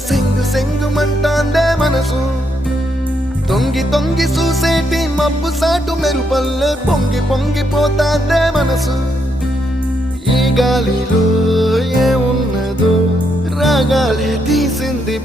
సెంగు సెంగుమంటాందే మనసు తొంగి తొంగి చూసేటి మబ్బు సాటు మెరుపల్లే పొంగి పొంగిపోతాందే మనసు ఈ గాలిలో ఏమున్నదో రాగాలే తీసింది